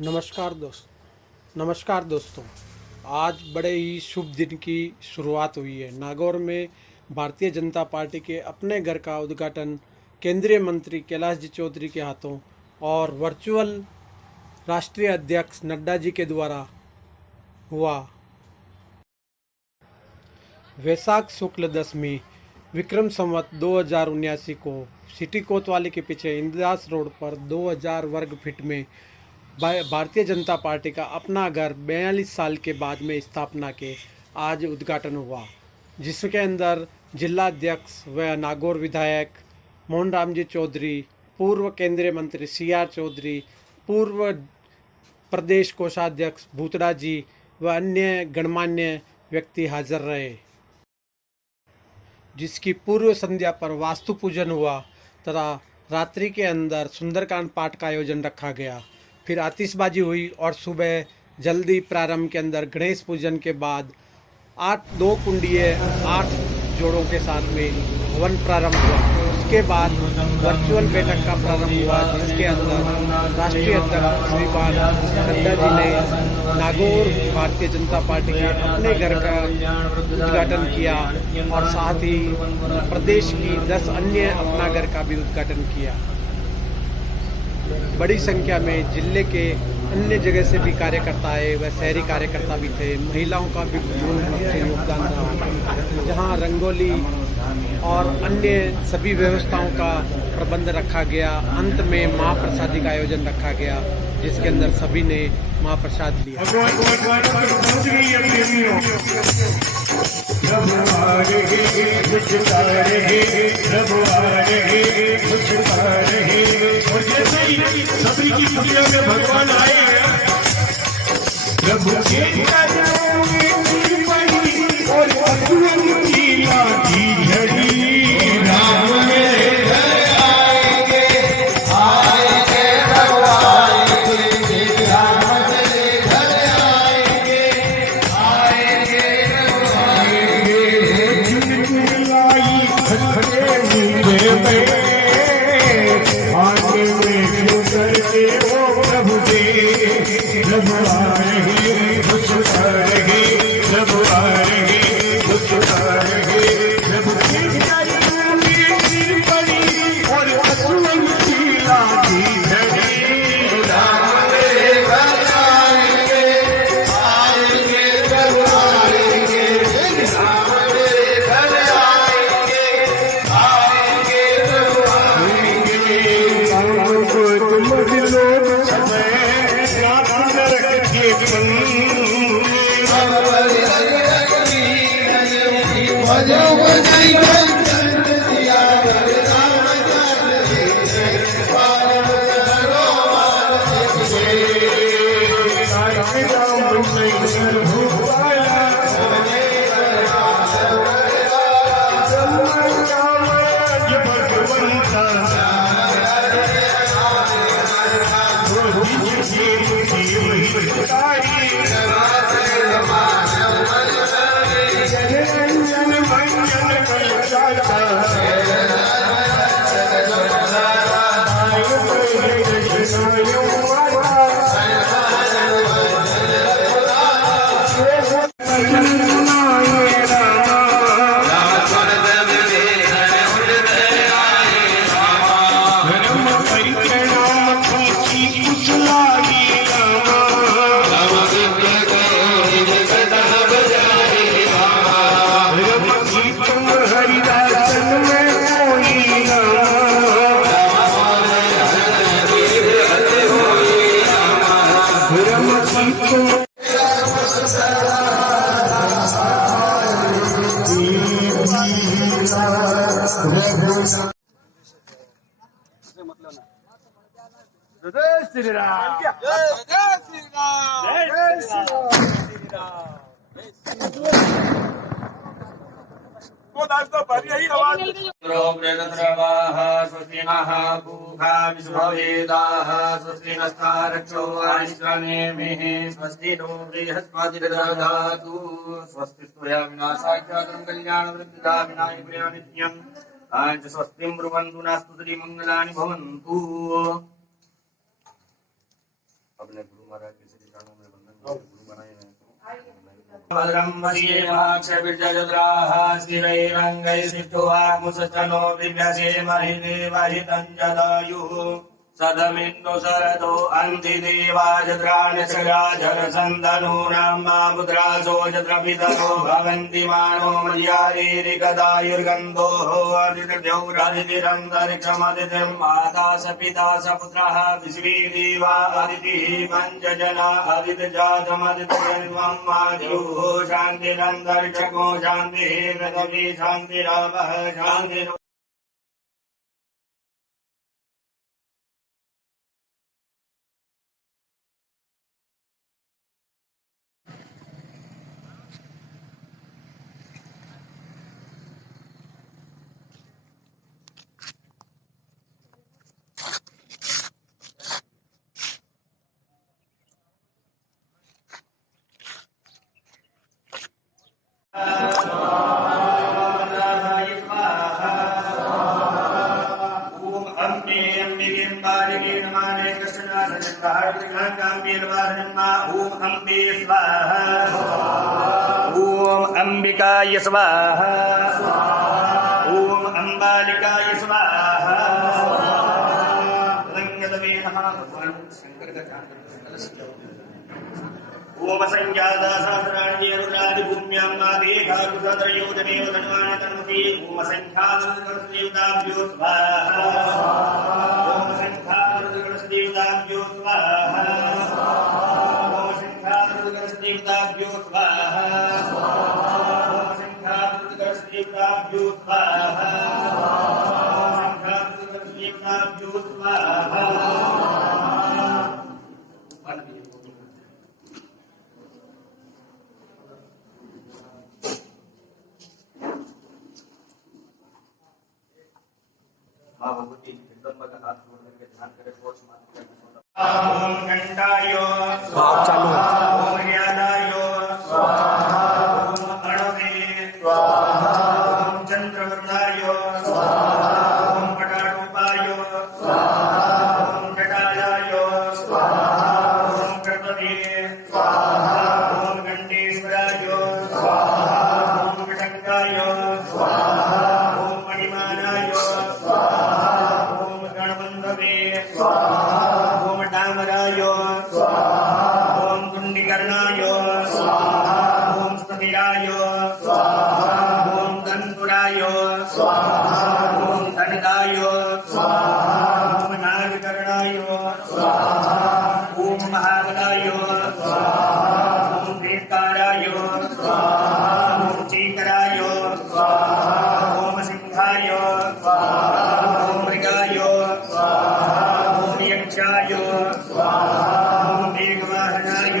नमस्कार दोस्तों। आज बड़े ही शुभ दिन की शुरुआत हुई है। नागौर में भारतीय जनता पार्टी के अपने घर का उद्घाटन केंद्रीय मंत्री कैलाश जी चौधरी के हाथों और वर्चुअल राष्ट्रीय अध्यक्ष नड्डा जी के द्वारा हुआ। वैशाख शुक्ल दशमी विक्रम संवत 2079 को सिटी कोतवाली के पीछे इंदिरास रोड पर 2000 वर्ग फीट में भारतीय जनता पार्टी का अपना घर 42 साल के बाद में स्थापना के आज उद्घाटन हुआ, जिसके अंदर जिला अध्यक्ष व नागौर विधायक मोहन राम जी चौधरी, पूर्व केंद्रीय मंत्री CR चौधरी, पूर्व प्रदेश कोषाध्यक्ष भूतड़ा जी व अन्य गणमान्य व्यक्ति हाजिर रहे, जिसकी पूर्व संध्या पर वास्तु पूजन हुआ तथा रात्रि के अंदर सुंदरकांड पाठ का आयोजन रखा गया। फिर आतिशबाजी हुई और सुबह जल्दी प्रारंभ के अंदर गणेश पूजन के बाद 2 कुंडीय 8 जोड़ों के साथ में हवन प्रारंभ हुआ। उसके बाद वर्चुअल बैठक का प्रारंभ हुआ, जिसके अंदर राष्ट्रीय अध्यक्ष श्रीमान नड्डा जी ने नागौर भारतीय जनता पार्टी के अपने घर का उद्घाटन किया और साथ ही प्रदेश की 10 अन्य अपना घर का भी उद्घाटन किया। बड़ी संख्या में जिले के अन्य जगह से भी कार्यकर्ता आए व शहरी कार्यकर्ता भी थे। महिलाओं का भी पूर्ण रूप से योगदान रहा, जहां रंगोली और अन्य सभी व्यवस्थाओं का प्रबंध रखा गया। अंत में महाप्रसादी का आयोजन रखा गया, जिसके अंदर सभी ने महाप्रसाद लिया। भगवान आए प्रभु जय श्री राम, जय श्री राम, जय श्री राम। तो भरी यही आवाज। स्वस्ति नः पूषा विश्ववेदाः स्वस्ति नस्तारक्षो अरिष्टनेमिः स्वस्ति नो बृहस्पतिर्दधातु स्वस्ति स्तोया विनाशाख्यातं कल्याणवृद्धिदाविनाय प्रियानित्यं स्वस्तिं ब्रुवन्तु नास्तु श्रीमङ्गलानि भवन्तु। अपने गुरु महाराज के श्री चरणों में वंदन करके गुरु बनाए हैं। भद्रं वश्येमाक्षभिर्जजद्राः स्थिरैरङ्गैः सिद्धुः मुसचनो दिव्यसेमहि देवहितं जदायुः सदमिन्दु शरदो अन्तिदेवाजद्राणि सगाजरसन्दनूनां मापुत्रासो जद्रपितरो भवन्ति मानो मर्यादेरिकदायुर्गन्धोः अदितिरन्तरिक्षमदितिं माता स पिता स पुत्रः विश्वे देवा अदितिः पञ्चजना अदितिजातमदितिजन्मं माद्युः शान्तिरन्तरिक्षको शान्तिः पृथिवी शान्तिरापः शान्तिः। ओम अंबिकाय स्वाहा ओम अंबालिकाय स्वाहा रंगदवे नमः। भगवान शंकर का ओम संज्ञाता सहस्राणि रुद्रादि भूम्यां मादेखारुद्रयोजनेव धन्वानि तन्मति ओम संख्यारुद्रदेवताभ्यो स्वाहा ओम संख्यारुद्रदेवताभ्यो स्वाहा ओम संख्यारुद्रदेवताभ्यो स्वाहा ओम संख्यारुद्रदेवताभ्यो स्वाहा ओम संख्यारुद्रदेवताभ्यो स्वाहा। माँ भगवती जगदम्बा का हाथ जोड़ करके ध्यान करें। ओम घंटाय चालू ओम यादाय ओम अणवे ओम चंद्रवृताय ओम कटारूपाय ओम जटालाय ओम कृतवे ओम घंटेश्वराय ओम विटंकाय ओम मणिमानाय ओम गणबंधवे ओम डामराय ओम कुंडिकर्णाय ओम स्थिराय ओम तंतुराय ओम धनदाय ओम नागकर्णाय ओम महाबलाय ओम देवकाराय ओम चीकराय ओम सिंहाय ओम मृगाय ओम यक्षाय ओम मेघवाहनाय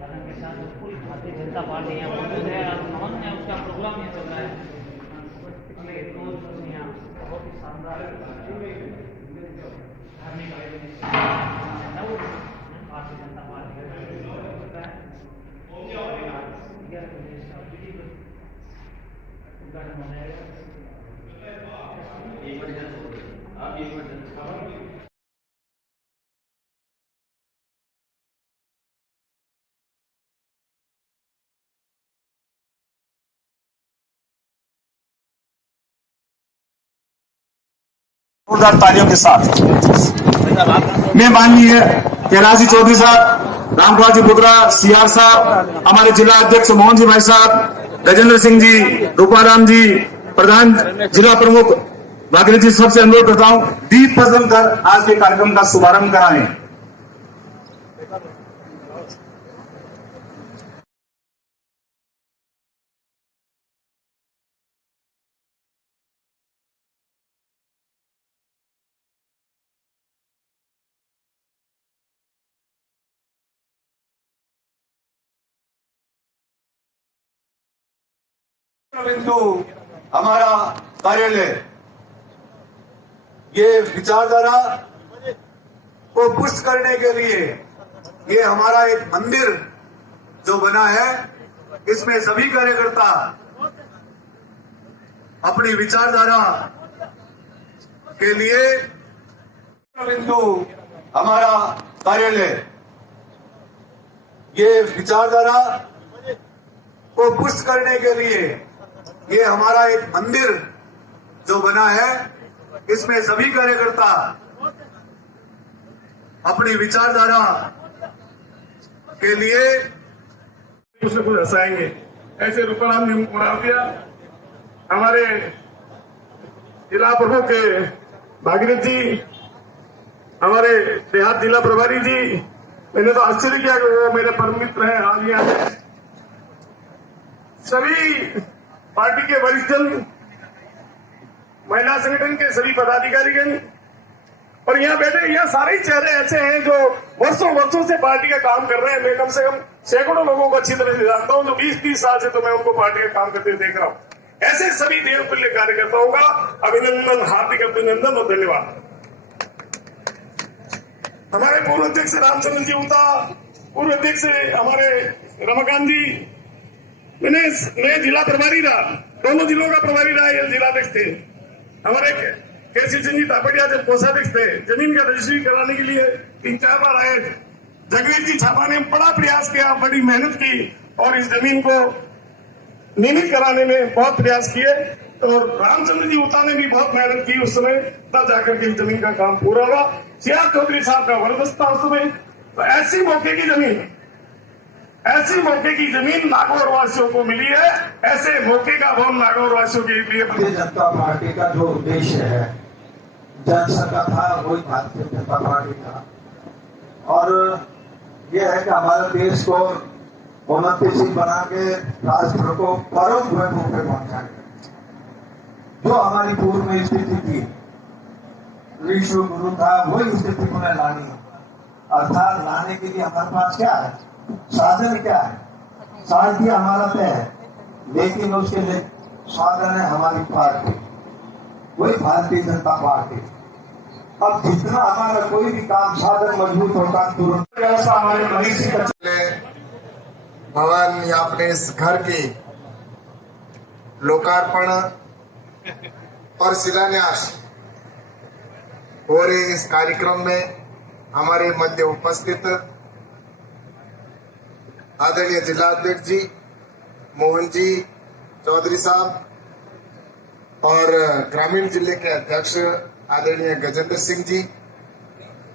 लगन के साथ पूरी भारतीय जनता पार्टी यहाँ मौजूद है और नमन में उसका प्रोग्राम ये चल रहा है। पिछले 2 दिनों से यहाँ बहुत ही शानदार धार्मिक आयोजन भारतीय जनता पार्टी का उद्घाटन मनाया गया। जोरदार तालियों के साथ मैं माननीय कैलाशी चौधरी साहब, रामकुमार जी बुद्रा, सीआर साहब, हमारे जिला अध्यक्ष मोहन जी भाई साहब, गजेंद्र सिंह जी, रूपाराम जी, प्रधान जिला प्रमुख भागीरथ जी, सबसे अनुरोध करता हूं दीप प्रज्वलन कर आज के कार्यक्रम का शुभारंभ कराएं। बिंदु हमारा कार्यालय ये विचारधारा को पुष्ट करने के लिए ये हमारा एक मंदिर जो बना है, इसमें सभी कार्यकर्ता अपनी विचारधारा के लिए बिंदु हमारा कार्यालय ये विचारधारा को पुष्ट करने के लिए ये हमारा एक मंदिर जो बना है, इसमें सभी कार्यकर्ता अपनी विचारधारा के लिए कुछ न कुछ हंसाएंगे। ऐसे रूपाराम ने हमको बना दिया। हमारे जिला प्रमुख के भागीरथ जी, हमारे देहात जिला प्रभारी जी, मैंने तो आश्चर्य किया कि वो मेरे परम मित्र हैं। आज यहाँ सभी पार्टी के वरिष्ठजन, महिला संगठन के सभी पदाधिकारीगण और यहाँ बैठे, यहाँ सारे ही चेहरे ऐसे हैं जो वर्षों वर्षों से पार्टी का काम कर रहे हैं। मैं कम से कम सैकड़ों लोगों को अच्छी तरह से जानता हूँ जो 20-30 साल से तो मैं उनको पार्टी का काम करते देख रहा हूँ। ऐसे सभी देवतुल्य कार्यकर्ताओं का अभिनंदन, हार्दिक अभिनंदन और धन्यवाद। हमारे पूर्व अध्यक्ष रामचंद्र जी उता, पूर्व अध्यक्ष हमारे रमाकांत जी, मैं जिला प्रभारी रहा, दोनों जिलों का प्रभारी रहा, ये जिलाध्यक्ष थे। हमारे केसी सिंह जी तापड़िया जब कोषाध्यक्ष थे, जमीन का रजिस्ट्री कराने के लिए 3-4 बार आए। जगवीर जी छापा ने बड़ा प्रयास किया, बड़ी मेहनत की और इस जमीन को नियमित कराने में बहुत प्रयास किए। और रामचंद्र जी उता ने भी बहुत मेहनत की उस समय, तब जाकर के जमीन का काम पूरा हुआ। सीआर चौधरी साहब का वरदस्त था उस समय। तो ऐसी मौके की जमीन नागौर वासियों को मिली है। ऐसे मौके का भवन नागौर वासियों के लिए भारतीय जनता पार्टी का जो उद्देश्य है, जनता का था, वही भारतीय जनता पार्टी था। और यह है कि हमारे देश को उन्नतिशील बना के राष्ट्र को परम वैभव पे पहुंचाएंगे। जो हमारी पूर्व में स्थिति थी, विश्व गुरु था, वही स्थिति उन्हें लानी है। अर्थात लाने के लिए हमारे पास क्या है, साधन क्या है? साध्य हमारा तय है, लेकिन उसके लिए साधन है हमारी पार्टी, वही भारतीय जनता पार्टी। अब जितना हमारा कोई भी काम साधन मजबूत होगा, तुरंत व्यवस्था हमारे भविष्य का भवन या अपने इस घर की लोकार्पण और शिलान्यास हो रहे इस कार्यक्रम में हमारे मध्य उपस्थित आदरणीय जिलाध्यक्ष जी मोहन जी चौधरी साहब और ग्रामीण जिले के अध्यक्ष आदरणीय गजेंद्र सिंह जी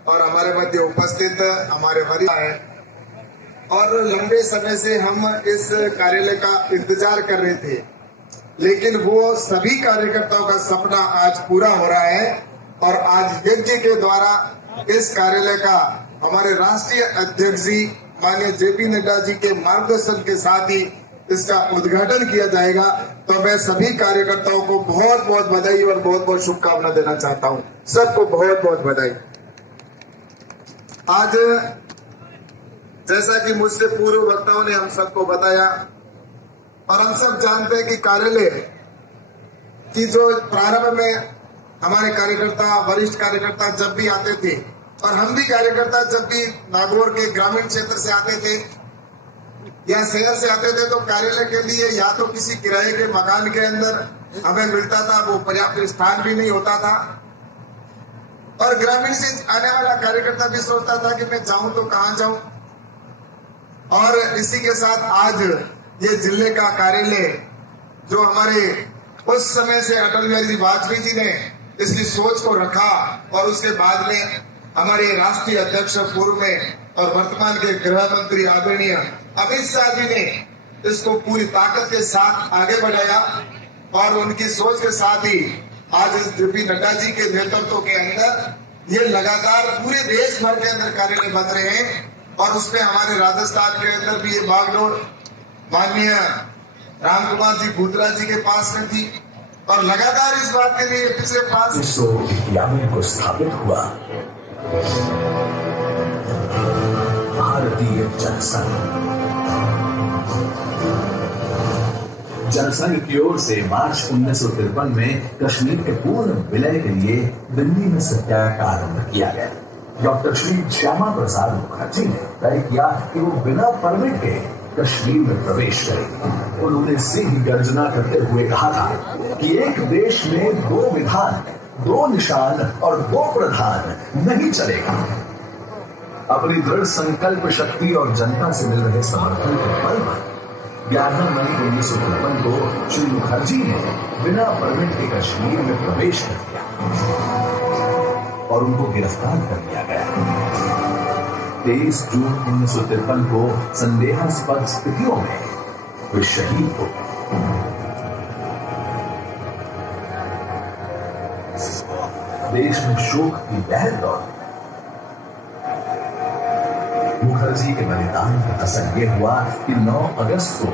और हमारे मध्य उपस्थित हमारे वरिष्ठ हैं। और लंबे समय से हम इस कार्यालय का इंतजार कर रहे थे, लेकिन वो सभी कार्यकर्ताओं का सपना आज पूरा हो रहा है। और आज यज्ञ के द्वारा इस कार्यालय का हमारे राष्ट्रीय अध्यक्ष जी माननीय जेपी नड्डा जी के मार्गदर्शन के साथ ही इसका उद्घाटन किया जाएगा। तो मैं सभी कार्यकर्ताओं को बहुत बहुत बधाई और बहुत बहुत शुभकामना देना चाहता हूं। सबको बहुत बहुत बधाई। आज जैसा कि मुझसे पूर्व वक्ताओं ने हम सबको बताया और हम सब जानते हैं कि कार्यालय की जो प्रारंभ में हमारे कार्यकर्ता, वरिष्ठ कार्यकर्ता जब भी आते थे और हम भी कार्यकर्ता जब भी नागौर के ग्रामीण क्षेत्र से आते थे या शहर से आते थे तो कार्यालय के लिए या तो किसी किराए के मकान के अंदर हमें मिलता था, वो पर्याप्त स्थान भी नहीं होता था और ग्रामीण से आने वाला कार्यकर्ता भी सोचता था कि मैं जाऊं तो कहां जाऊं। और इसी के साथ आज ये जिले का कार्यालय जो हमारे उस समय से अटल बिहारी वाजपेयी जी ने इसकी सोच को रखा और उसके बाद में हमारे राष्ट्रीय अध्यक्ष पूर्व में और वर्तमान के गृह मंत्री आदरणीय अमित शाह जी ने इसको पूरी ताकत के साथ आगे बढ़ाया और उनकी सोच के साथ ही आज इस जेपी नड्डा जी के नेतृत्व के अंदर ये लगातार पूरे देश भर के अंदर कार्यालय बन रहे हैं और उसमें हमारे राजस्थान के अंदर भी ये बागडोर माननीय रामकुमार जी भूतरा जी के पास में थी और लगातार इस बात के लिए पिछले 1991 को स्थापित हुआ भारतीय जनसंघ। जनसंघ की ओर से मार्च 1953 में कश्मीर के पूर्ण विलय के लिए दिल्ली में सत्याग्रह आरंभ किया गया। डॉक्टर श्री श्यामा प्रसाद मुखर्जी ने तय किया कि वो बिना परमिट के कश्मीर में प्रवेश करेंगे। उन्होंने सिंह गर्जना करते हुए कहा था कि एक देश में 2 विधान, 2 निशान और 2 प्रधान नहीं चलेगा। अपनी दृढ़ संकल्प शक्ति और जनता से मिल रहे समर्थन के बल पर 11 मई 1953 को श्री मुखर्जी ने बिना परमिट के कश्मीर में प्रवेश कर दिया और उनको गिरफ्तार कर लिया गया। 23 जून 1953 को संदेहास्पद स्थितियों में वे शहीद हो गए। देश में शोक की लहर दौड़ी। मुखर्जी के बलिदान का असर यह हुआ कि 9 अगस्त को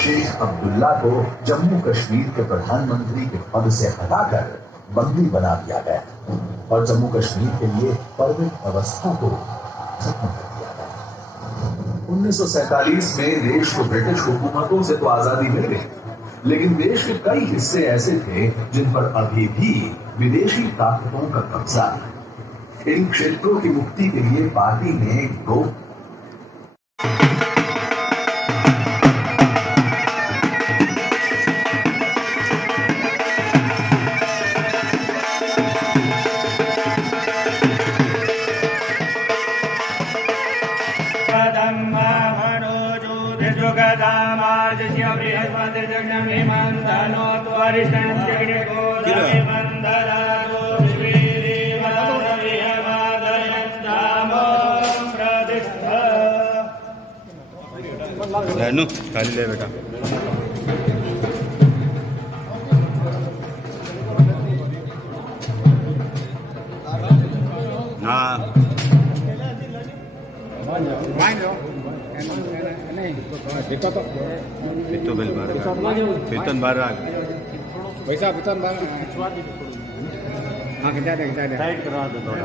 शेख अब्दुल्ला को जम्मू कश्मीर के प्रधानमंत्री के पद से हटाकर बंदी बना दिया गया और जम्मू कश्मीर के लिए परमिट व्यवस्था को खत्म कर दिया गया। 1947 में देश को ब्रिटिश हुकूमतों से तो आजादी मिल गई, लेकिन देश के कई हिस्से ऐसे थे जिन पर अभी भी विदेशी ताकतों का कब्जा है। इन क्षेत्रों की मुक्ति के लिए पार्टी ने 2 खाली ले बेटा। हाँ itu bel bar beton barak पैसा बेतन बार हाँ खिंचा दे टाइट करा दो थोड़ा।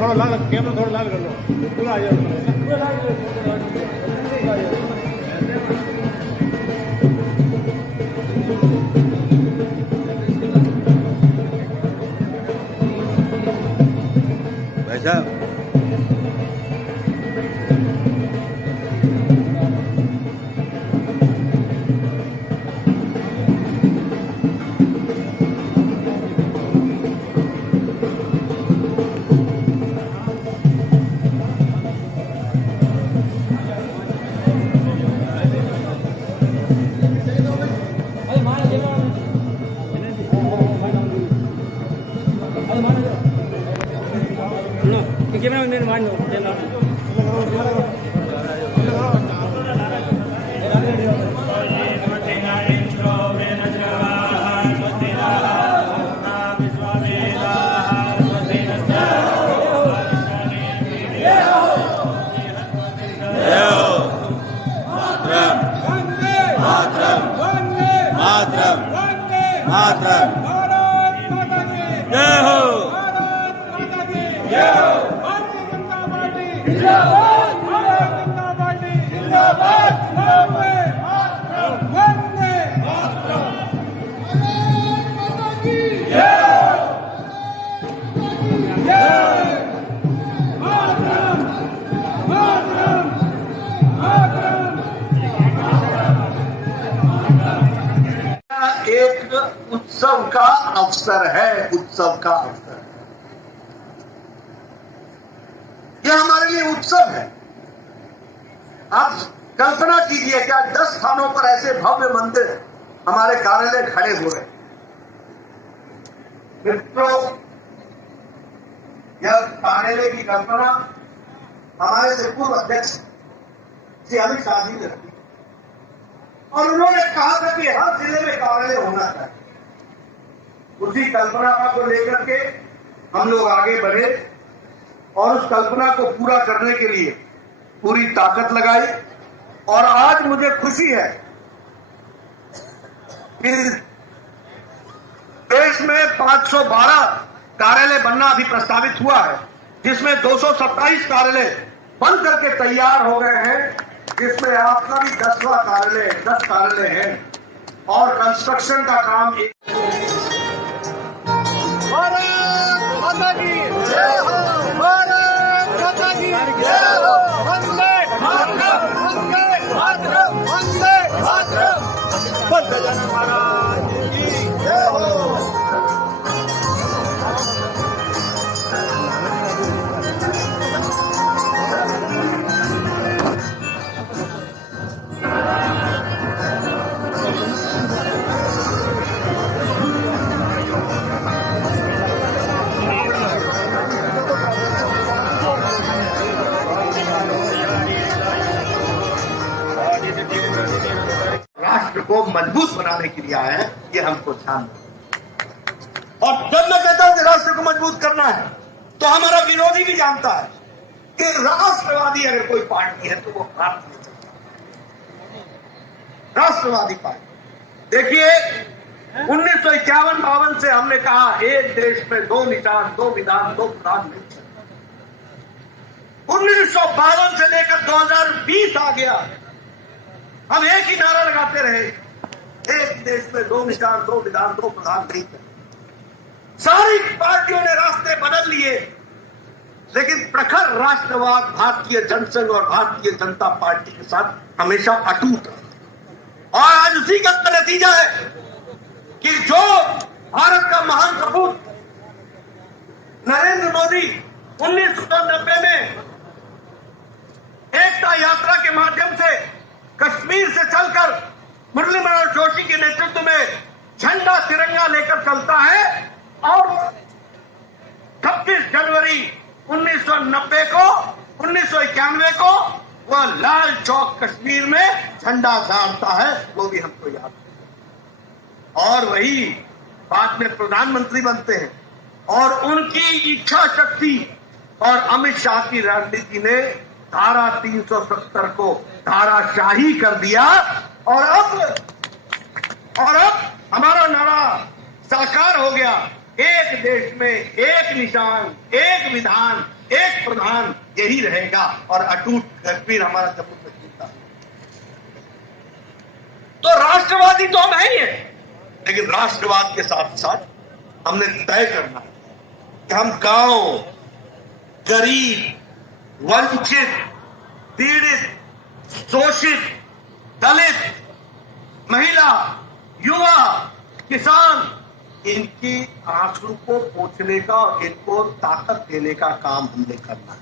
थोड़ा लाल कैमरा थोड़ा लाल कर लो पूरा आ जाए। भाई साहब एक उत्सव का अवसर है, उत्सव का अवसर। यह हमारे लिए उत्सव है। आप कल्पना कीजिए क्या 10 स्थानों पर ऐसे भव्य मंदिर हमारे कार्यालय खड़े हो रहे। मित्रों, यह कार्यालय की कल्पना हमारे से पूर्व अध्यक्ष श्री अमित शाह जी ने रखी और उन्होंने कहा था कि हर जिले में कार्यालय होना चाहिए। उसी कल्पना को लेकर के हम लोग आगे बढ़े और उस कल्पना को पूरा करने के लिए पूरी ताकत लगाई। और आज मुझे खुशी है कि देश में 512 कार्यालय बनना अभी प्रस्तावित हुआ है, जिसमें 227 कार्यालय बन करके तैयार हो गए हैं, जिसमें आपका भी 10 कार्यालय है और कंस्ट्रक्शन का काम भारत माता की जय हो, भारत माता की जय हो, वंदे मातरम, वंदे मातरम, वंदे मातरम, वंदे महाराज की जय हो। राष्ट्र को मजबूत बनाने के लिए आए हैं, ये हमको ध्यान रखना। और जब मैं कहता हूं कि राष्ट्र को मजबूत करना है, तो हमारा विरोधी भी जानता है कि राष्ट्रवादी अगर कोई पार्टी है तो वो राष्ट्रवादी पार्टी। देखिए, 1951-52 से हमने कहा एक देश में 2 निशान, 2 विधान, 2 प्रधान नहीं सकते। 1952 से लेकर 2020 आ गया, हम एक ही नारा लगाते रहे, एक देश में 2 निशान, 2 विधान, 2 प्रधान नहीं थे। सारी पार्टियों ने रास्ते बदल लिए, लेकिन प्रखर राष्ट्रवाद भारतीय जनसंघ और भारतीय जनता पार्टी के साथ हमेशा अटूट है। और आज उसी का नतीजा है कि जो भारत का महान सपूत नरेंद्र मोदी 1990 में एकता यात्रा के माध्यम से कश्मीर से चलकर मुरली मनोहर जोशी के नेतृत्व में झंडा तिरंगा लेकर चलता है और 26 जनवरी 1991 को वह लाल चौक कश्मीर में झंडा गाड़ता है, वो भी हमको याद है। और वही बाद में प्रधानमंत्री बनते हैं और उनकी इच्छा शक्ति और अमित शाह की राजनीति ने धारा 370 को धाराशाही कर दिया। और अब हमारा नारा साकार हो गया, एक देश में एक निशान, एक विधान, एक प्रधान, यही रहेगा और अटूट कश्मीर हमारा जम्मू कश्मीर का। तो राष्ट्रवादी तो हम ही हैं, लेकिन राष्ट्रवाद के साथ साथ हमने तय करना है कि हम गांव, गरीब, वंचित, पीड़ित, शोषित, दलित, महिला, युवा, किसान, इनकी आंसू को पोंछने का और इनको ताकत देने का काम हमने करना है।